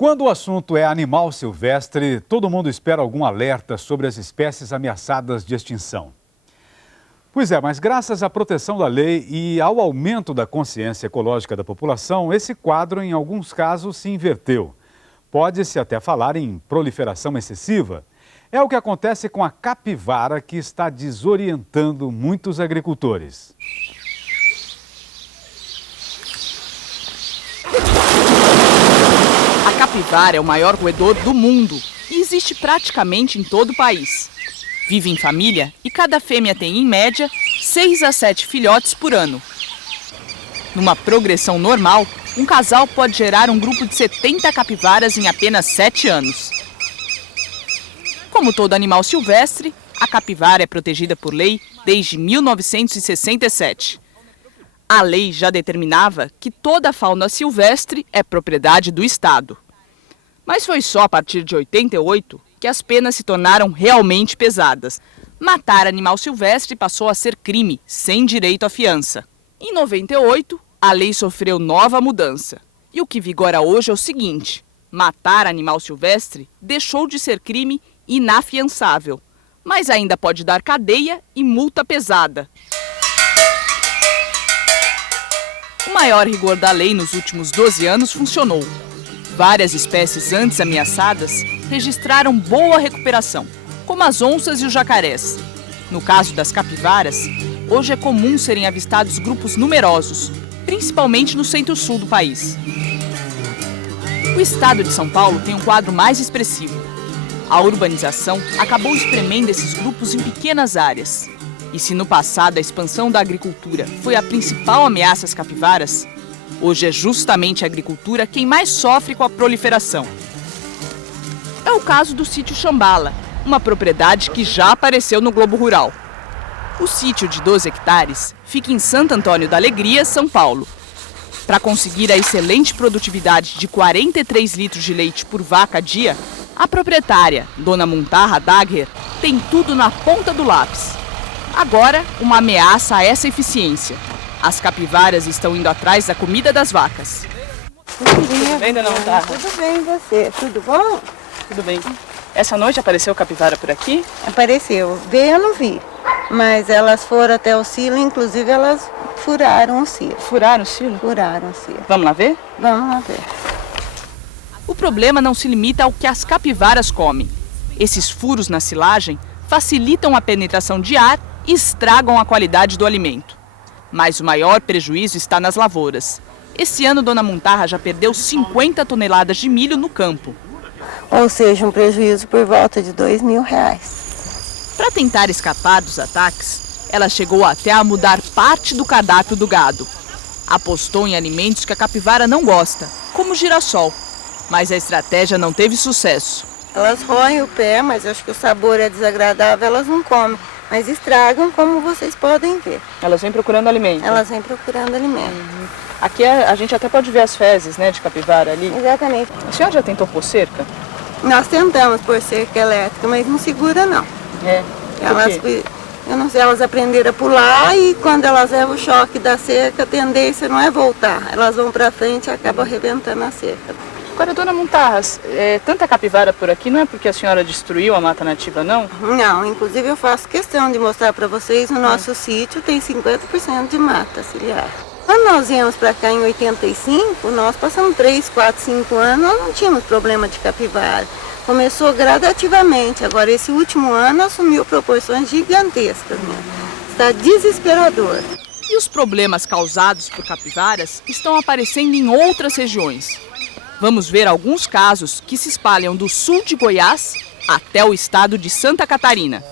Quando o assunto é animal silvestre, todo mundo espera algum alerta sobre as espécies ameaçadas de extinção. Pois é, mas graças à proteção da lei e ao aumento da consciência ecológica da população, esse quadro, em alguns casos, se inverteu. Pode-se até falar em proliferação excessiva. É o que acontece com a capivara, que está desorientando muitos agricultores. A capivara é o maior roedor do mundo e existe praticamente em todo o país. Vive em família e cada fêmea tem, em média, 6 a 7 filhotes por ano. Numa progressão normal, um casal pode gerar um grupo de 70 capivaras em apenas 7 anos. Como todo animal silvestre, a capivara é protegida por lei desde 1967. A lei já determinava que toda a fauna silvestre é propriedade do Estado. Mas foi só a partir de 88 que as penas se tornaram realmente pesadas. Matar animal silvestre passou a ser crime, sem direito à fiança. Em 98, a lei sofreu nova mudança. E o que vigora hoje é o seguinte: matar animal silvestre deixou de ser crime inafiançável, mas ainda pode dar cadeia e multa pesada. O maior rigor da lei nos últimos 12 anos funcionou. Várias espécies antes ameaçadas registraram boa recuperação, como as onças e os jacarés. No caso das capivaras, hoje é comum serem avistados grupos numerosos, principalmente no centro-sul do país. O estado de São Paulo tem um quadro mais expressivo. A urbanização acabou espremendo esses grupos em pequenas áreas. E se no passado a expansão da agricultura foi a principal ameaça às capivaras, hoje é justamente a agricultura quem mais sofre com a proliferação. É o caso do sítio Xambala, uma propriedade que já apareceu no Globo Rural. O sítio de 12 hectares fica em Santo Antônio da Alegria, São Paulo. Para conseguir a excelente produtividade de 43 litros de leite por vaca a dia, a proprietária, Dona Muntaha Dagher, tem tudo na ponta do lápis. Agora, uma ameaça a essa eficiência. As capivaras estão indo atrás da comida das vacas. Tudo bem, Dona Muntaha? Tudo bem, e você? Tudo bom? Tudo bem. Essa noite apareceu capivara por aqui? Apareceu. Ver eu não vi. Mas elas foram até o silo, inclusive elas furaram o silo. Furaram o silo? Furaram o silo. Vamos lá ver? Vamos lá ver. O problema não se limita ao que as capivaras comem. Esses furos na silagem facilitam a penetração de ar e estragam a qualidade do alimento. Mas o maior prejuízo está nas lavouras. Esse ano, Dona Muntaha já perdeu 50 toneladas de milho no campo. Ou seja, um prejuízo por volta de R$2.000. Para tentar escapar dos ataques, ela chegou até a mudar parte do cardápio do gado. Apostou em alimentos que a capivara não gosta, como girassol. Mas a estratégia não teve sucesso. Elas roem o pé, mas acho que o sabor é desagradável, elas não comem. Mas estragam, como vocês podem ver. Elas vêm procurando alimento? Elas vêm procurando alimento. Aqui a gente até pode ver as fezes, né, de capivara ali. Exatamente. A senhora já tentou pôr cerca? Nós tentamos pôr cerca elétrica, mas não segura não. É. Eu não sei, elas aprenderam a pular e quando elas levam o choque da cerca, a tendência não é voltar. Elas vão para frente e acabam arrebentando a cerca. Agora, Dona Muntaha, tanta capivara por aqui, não é porque a senhora destruiu a mata nativa, não? Não, inclusive eu faço questão de mostrar para vocês, no nosso sítio tem 50% de mata ciliar. Quando nós viemos para cá em 85, nós passamos 3, 4, 5 anos, nós não tínhamos problema de capivara. Começou gradativamente, agora esse último ano assumiu proporções gigantescas mesmo. Está desesperador. E os problemas causados por capivaras estão aparecendo em outras regiões. Vamos ver alguns casos que se espalham do sul de Goiás até o estado de Santa Catarina.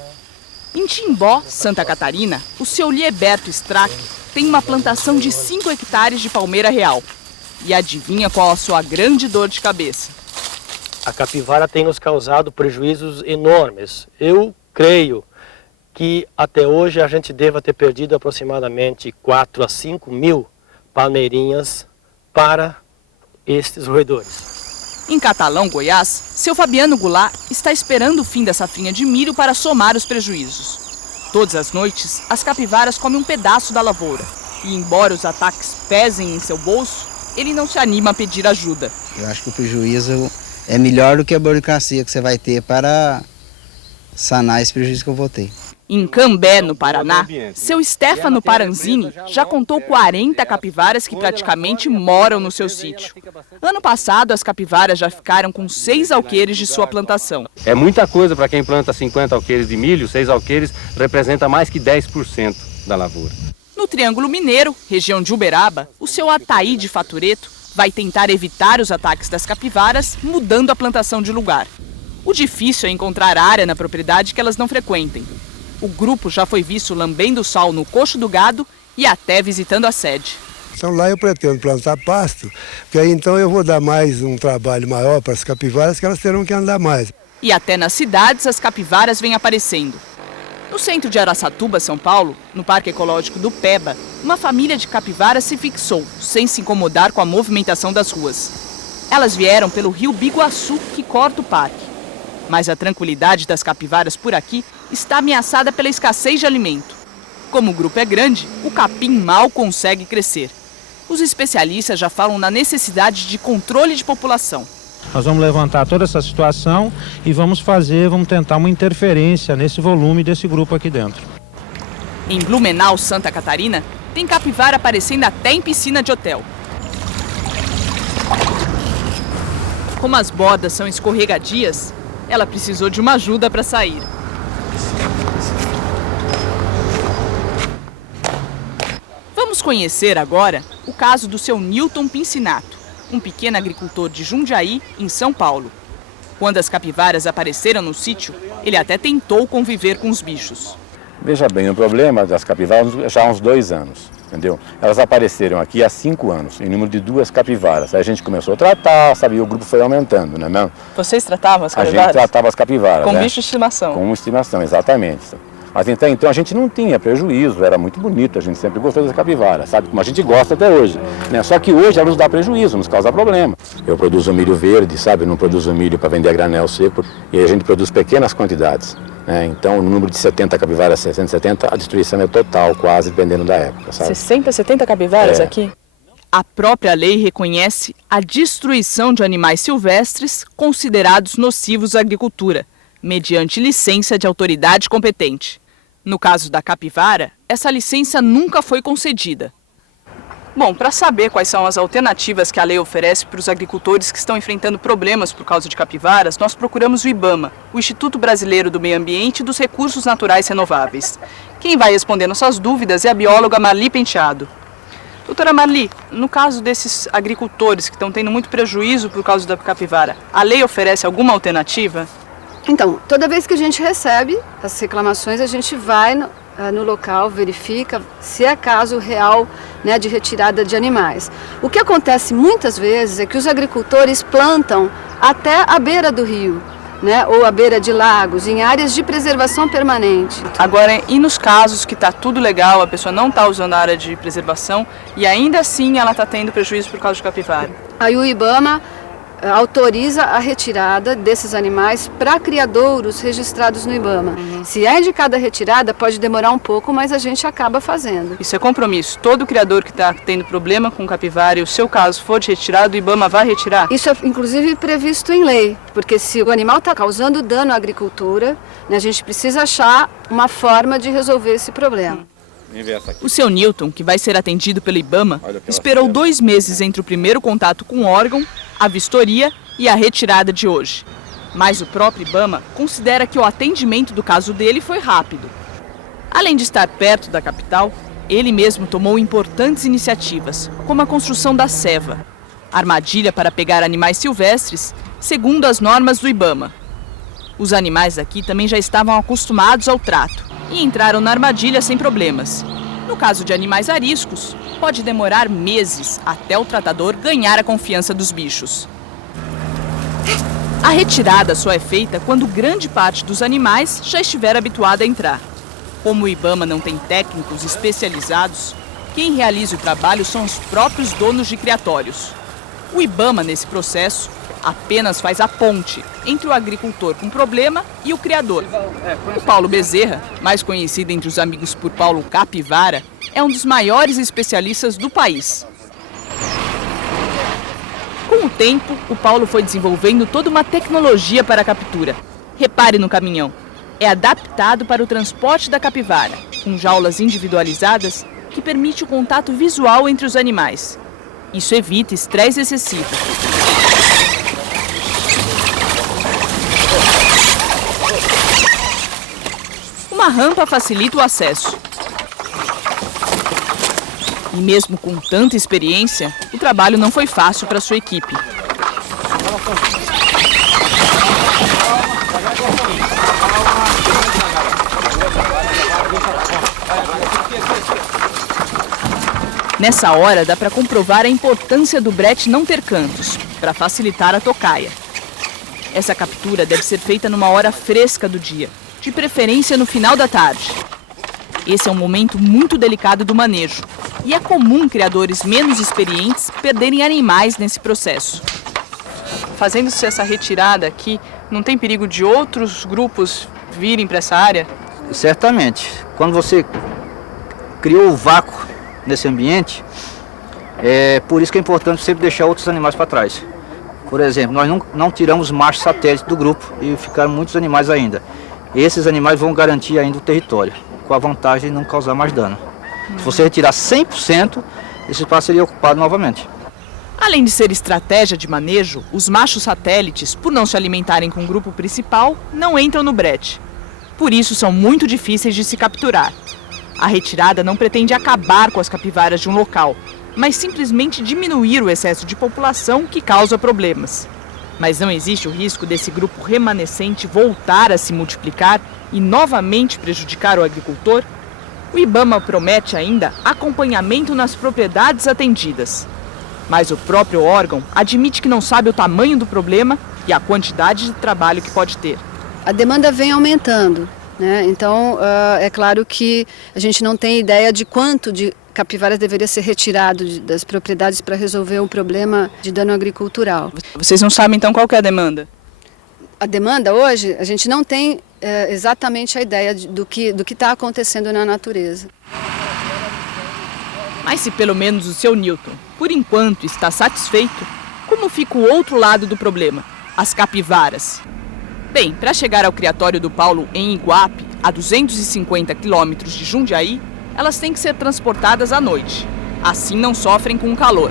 Em Timbó, Santa Catarina, o seu Lieberto Strack tem uma plantação de 5 hectares de palmeira real. E adivinha qual a sua grande dor de cabeça? A capivara tem nos causado prejuízos enormes. Eu creio que até hoje a gente deva ter perdido aproximadamente 4 a 5 mil palmeirinhas para estes roedores. Em Catalão, Goiás, seu Fabiano Goulart está esperando o fim da safrinha de milho para somar os prejuízos. Todas as noites, as capivaras comem um pedaço da lavoura. E embora os ataques pesem em seu bolso, ele não se anima a pedir ajuda. Eu acho que o prejuízo é melhor do que a burocracia que você vai ter para sanar esse prejuízo que eu vou ter. Em Cambé, no Paraná, seu Stefano Paranzini já contou 40 capivaras que praticamente moram no seu sítio. Ano passado, as capivaras já ficaram com 6 alqueires de sua plantação. É muita coisa para quem planta 50 alqueires de milho, 6 alqueires representa mais que 10% da lavoura. No Triângulo Mineiro, região de Uberaba, o seu Ataíde Fatureto vai tentar evitar os ataques das capivaras, mudando a plantação de lugar. O difícil é encontrar área na propriedade que elas não frequentem. O grupo já foi visto lambendo sal no coxo do gado e até visitando a sede. Então lá eu pretendo plantar pasto, porque aí então eu vou dar mais um trabalho maior para as capivaras, que elas terão que andar mais. E até nas cidades as capivaras vêm aparecendo. No centro de Araçatuba, São Paulo, no Parque Ecológico do Peba, uma família de capivaras se fixou, sem se incomodar com a movimentação das ruas. Elas vieram pelo rio Biguaçu, que corta o parque. Mas a tranquilidade das capivaras por aqui está ameaçada pela escassez de alimento. Como o grupo é grande, o capim mal consegue crescer. Os especialistas já falam na necessidade de controle de população. Nós vamos levantar toda essa situação e vamos tentar uma interferência nesse volume desse grupo aqui dentro. Em Blumenau, Santa Catarina, tem capivara aparecendo até em piscina de hotel. Como as bordas são escorregadias, ela precisou de uma ajuda para sair. Vamos conhecer agora o caso do seu Newton Pincinato, um pequeno agricultor de Jundiaí, em São Paulo. Quando as capivaras apareceram no sítio, ele até tentou conviver com os bichos. Veja bem, o problema das capivaras já há uns 2 anos, entendeu? Elas apareceram aqui há 5 anos, em número de 2 capivaras. Aí a gente começou a tratar, sabe, e o grupo foi aumentando, não é mesmo? Vocês tratavam as capivaras? A gente tratava as capivaras, com né? bicho de estimação? Com estimação, exatamente. Mas então a gente não tinha prejuízo, era muito bonito, a gente sempre gostou das capivaras, sabe? Como a gente gosta até hoje, né? Só que hoje ela nos dá prejuízo, nos causa problema. Eu produzo milho verde, sabe? Eu não produzo milho para vender a granel seco, e a gente produz pequenas quantidades, né? Então, no número de 70 capivaras, 60, 70, a destruição é total, quase, dependendo da época, sabe? 60, 70 capivaras aqui? A própria lei reconhece a destruição de animais silvestres considerados nocivos à agricultura, mediante licença de autoridade competente. No caso da capivara, essa licença nunca foi concedida. Bom, para saber quais são as alternativas que a lei oferece para os agricultores que estão enfrentando problemas por causa de capivaras, nós procuramos o IBAMA, o Instituto Brasileiro do Meio Ambiente e dos Recursos Naturais Renováveis. Quem vai responder nossas dúvidas é a bióloga Marli Penteado. Doutora Marli, no caso desses agricultores que estão tendo muito prejuízo por causa da capivara, a lei oferece alguma alternativa? Então, toda vez que a gente recebe as reclamações, a gente vai no local, verifica se é caso real, né, de retirada de animais. O que acontece muitas vezes é que os agricultores plantam até a beira do rio, né, ou à beira de lagos, em áreas de preservação permanente. Agora, e nos casos que está tudo legal, a pessoa não está usando a área de preservação e ainda assim ela está tendo prejuízo por causa de capivara? Aí o IBAMA autoriza a retirada desses animais para criadouros registrados no IBAMA. Se é indicada a retirada, pode demorar um pouco, mas a gente acaba fazendo. Isso é compromisso. Todo criador que está tendo problema com capivara e o seu caso for de retirado, o IBAMA vai retirar? Isso é inclusive previsto em lei, porque se o animal está causando dano à agricultura, né, a gente precisa achar uma forma de resolver esse problema. O seu Newton, que vai ser atendido pelo IBAMA, esperou 2 meses entre o primeiro contato com o órgão, a vistoria e a retirada de hoje. Mas o próprio IBAMA considera que o atendimento do caso dele foi rápido. Além de estar perto da capital, ele mesmo tomou importantes iniciativas, como a construção da ceva, armadilha para pegar animais silvestres, segundo as normas do IBAMA. Os animais aqui também já estavam acostumados ao trato e entraram na armadilha sem problemas. No caso de animais ariscos, pode demorar meses até o tratador ganhar a confiança dos bichos. A retirada só é feita quando grande parte dos animais já estiver habituada a entrar. Como o IBAMA não tem técnicos especializados, quem realiza o trabalho são os próprios donos de criatórios. O IBAMA, nesse processo, apenas faz a ponte entre o agricultor com problema e o criador. O Paulo Bezerra, mais conhecido entre os amigos por Paulo Capivara, é um dos maiores especialistas do país. tempo, o Paulo foi desenvolvendo toda uma tecnologia para a captura. Repare no caminhão. É adaptado para o transporte da capivara, com jaulas individualizadas que permite o contato visual entre os animais. Isso evita estresse excessivo. Uma rampa facilita o acesso. E mesmo com tanta experiência, o trabalho não foi fácil para sua equipe. Nessa hora, dá para comprovar a importância do brete não ter cantos, para facilitar a tocaia. Essa captura deve ser feita numa hora fresca do dia, de preferência no final da tarde. Esse é um momento muito delicado do manejo, e é comum criadores menos experientes perderem animais nesse processo. Fazendo-se essa retirada aqui, não tem perigo de outros grupos virem para essa área? Certamente. Quando você criou o vácuo nesse ambiente, é por isso que é importante sempre deixar outros animais para trás. Por exemplo, nós não tiramos machos satélites do grupo e ficaram muitos animais ainda. Esses animais vão garantir ainda o território, com a vantagem de não causar mais dano. Se você retirar 100%, esse espaço seria ocupado novamente. Além de ser estratégia de manejo, os machos satélites, por não se alimentarem com o grupo principal, não entram no brete. Por isso são muito difíceis de se capturar. A retirada não pretende acabar com as capivaras de um local, mas simplesmente diminuir o excesso de população que causa problemas. Mas não existe o risco desse grupo remanescente voltar a se multiplicar e novamente prejudicar o agricultor? O IBAMA promete ainda acompanhamento nas propriedades atendidas. Mas o próprio órgão admite que não sabe o tamanho do problema e a quantidade de trabalho que pode ter. A demanda vem aumentando, né? Então, é claro que a gente não tem ideia de quanto de capivaras deveria ser retirado das propriedades para resolver o problema de dano agricultural. Vocês não sabem então qual que é a demanda? A demanda hoje, a gente não tem exatamente a ideia do que está acontecendo na natureza. Mas se pelo menos o seu Newton, por enquanto, está satisfeito, como fica o outro lado do problema, as capivaras? Bem, para chegar ao criatório do Paulo em Iguape, a 250 quilômetros de Jundiaí, elas têm que ser transportadas à noite. Assim não sofrem com o calor.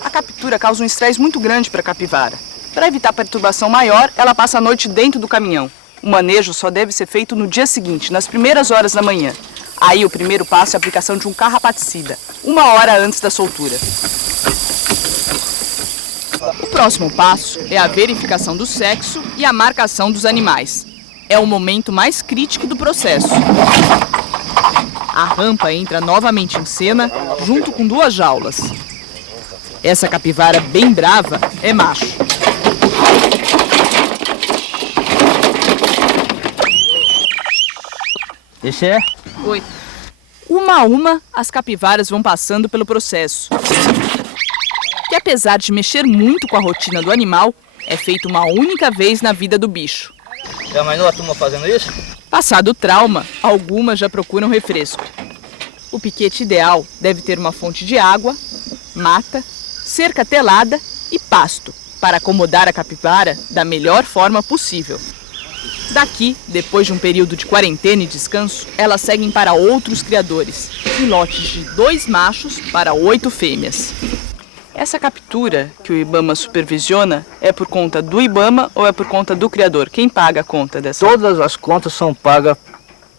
A captura causa um estresse muito grande para a capivara. Para evitar perturbação maior, ela passa a noite dentro do caminhão. O manejo só deve ser feito no dia seguinte, nas primeiras horas da manhã. Aí o primeiro passo é a aplicação de um carrapaticida, 1 hora antes da soltura. O próximo passo é a verificação do sexo e a marcação dos animais. É o momento mais crítico do processo. A rampa entra novamente em cena, junto com 2 jaulas. Essa capivara bem brava é macho. Esse é? Oi. Uma a uma, as capivaras vão passando pelo processo. Que apesar de mexer muito com a rotina do animal, é feito uma única vez na vida do bicho. Já imaginou a turma fazendo isso? Passado o trauma, algumas já procuram refresco. O piquete ideal deve ter uma fonte de água, mata, cerca telada e pasto, para acomodar a capivara da melhor forma possível. Daqui, depois de um período de quarentena e descanso, elas seguem para outros criadores, em lotes de 2 machos para 8 fêmeas. Essa captura que o IBAMA supervisiona é por conta do IBAMA ou é por conta do criador? Quem paga a conta dessa? Todas as contas são pagas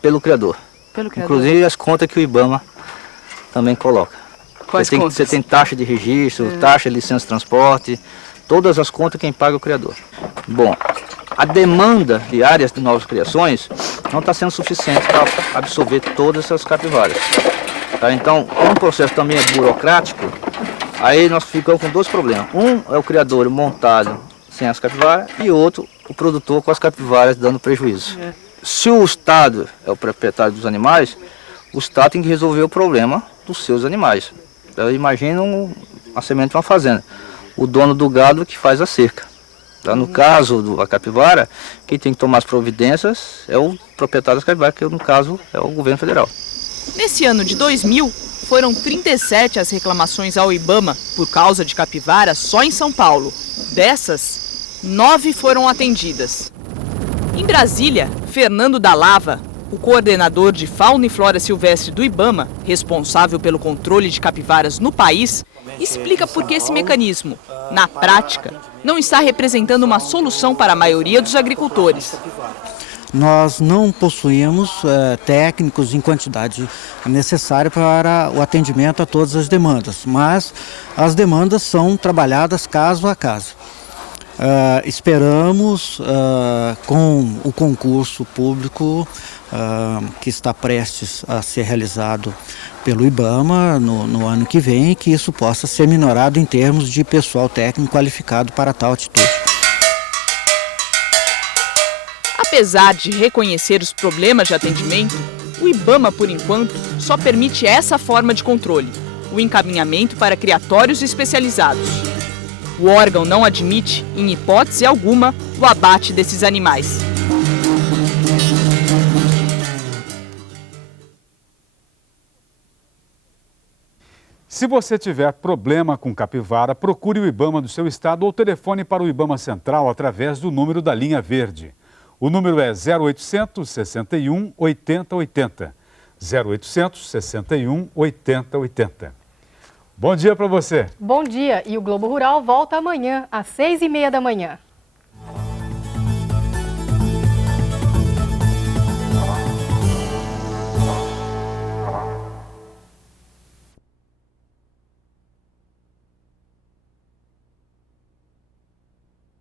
pelo criador. Pelo criador. Inclusive as contas que o IBAMA também coloca. Quais contas? Você tem taxa de registro, taxa de licença de transporte, todas as contas quem paga é o criador. Bom, a demanda de áreas de novas criações não está sendo suficiente para absorver todas essas capivaras. Tá? Então, como o processo também é burocrático, aí nós ficamos com 2 problemas. Um é o criador montado sem as capivaras e outro, o produtor com as capivaras dando prejuízo. Se o Estado é o proprietário dos animais, o Estado tem que resolver o problema dos seus animais. Então, imagina a semente de uma fazenda. O dono do gado que faz a cerca. Tá? No caso da capivara, quem tem que tomar as providências é o proprietário das capivaras, que no caso é o governo federal. Nesse ano de 2000, foram 37 as reclamações ao IBAMA por causa de capivara só em São Paulo. Dessas, 9 foram atendidas. Em Brasília, Fernando Dallava, o coordenador de fauna e flora silvestre do IBAMA, responsável pelo controle de capivaras no país, explica por que esse mecanismo, na prática, não está representando uma solução para a maioria dos agricultores. Nós não possuímos técnicos em quantidade necessária para o atendimento a todas as demandas, mas as demandas são trabalhadas caso a caso. Esperamos, com o concurso público que está prestes a ser realizado pelo IBAMA no ano que vem, que isso possa ser minorado em termos de pessoal técnico qualificado para tal atitude. Apesar de reconhecer os problemas de atendimento, o IBAMA, por enquanto, só permite essa forma de controle, o encaminhamento para criatórios especializados. O órgão não admite, em hipótese alguma, o abate desses animais. Se você tiver problema com capivara, procure o IBAMA do seu estado ou telefone para o IBAMA Central através do número da linha verde. O número é 0800 61 80 80. 0800 61 80 80. Bom dia para você. Bom dia, e o Globo Rural volta amanhã, às 6h30 da manhã.